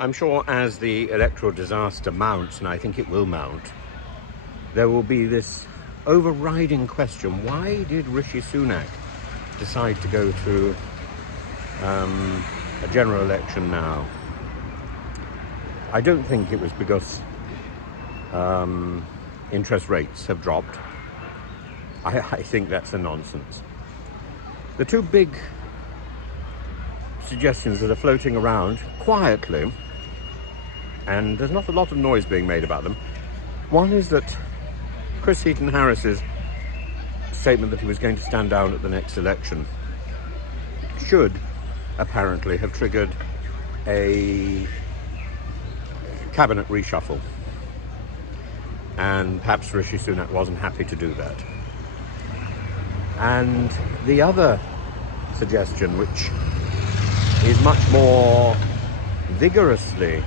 I'm sure as the electoral disaster mounts, and I think it will mount, there will be this overriding question: why did Rishi Sunak decide to go through a general election now? I don't think it was because interest rates have dropped. I think that's a nonsense. The two big suggestions that are floating around quietly, and there's not a lot of noise being made about them. One is that Chris Heaton Harris's statement that he was going to stand down at the next election should apparently have triggered a cabinet reshuffle, and perhaps Rishi Sunak wasn't happy to do that. And the other suggestion, which is much more vigorously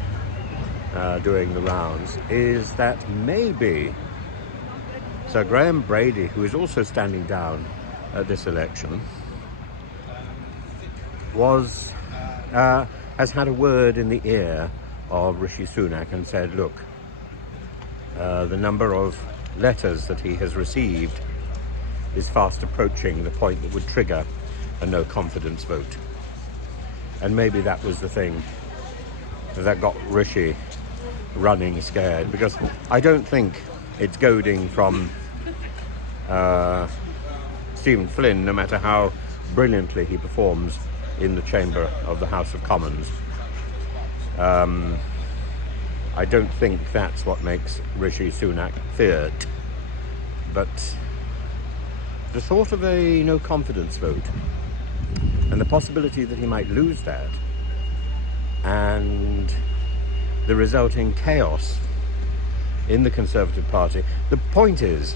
doing the rounds, is that maybe Sir Graham Brady, who is also standing down at this election, has had a word in the ear of Rishi Sunak and said, look, the number of letters that he has received is fast approaching the point that would trigger a no confidence vote. And maybe that was the thing that got Rishi running scared, because I don't think it's goading from Stephen Flynn, no matter how brilliantly he performs in the chamber of the House of Commons. I don't think that's what makes Rishi Sunak feared. But the thought of a no confidence vote and the possibility that he might lose that, and the resulting chaos in the Conservative Party. The point is,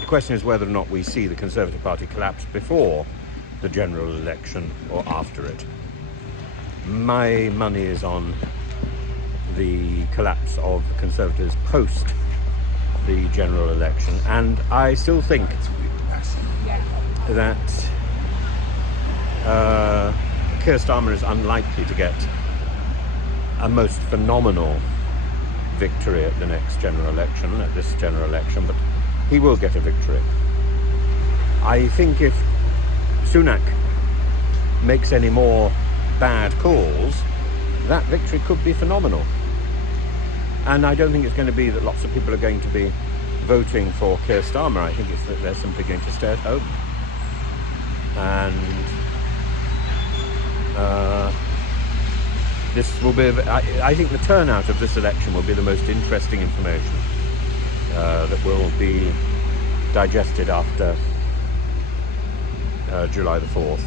the question is whether or not we see the Conservative Party collapse before the general election or after it. My money is on the collapse of the Conservatives post the general election, and I still think that Keir Starmer is unlikely to get a most phenomenal victory at the next general election, at this general election, but he will get a victory. I think if Sunak makes any more bad calls, that victory could be phenomenal. And I don't think it's going to be that lots of people are going to be voting for Keir Starmer. I think it's that they're simply going to stay at home. And this will be, I think the turnout of this election will be the most interesting information that will be digested after July the 4th.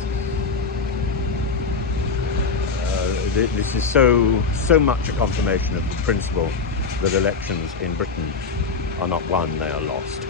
This is so much a confirmation of the principle that elections in Britain are not won, they are lost.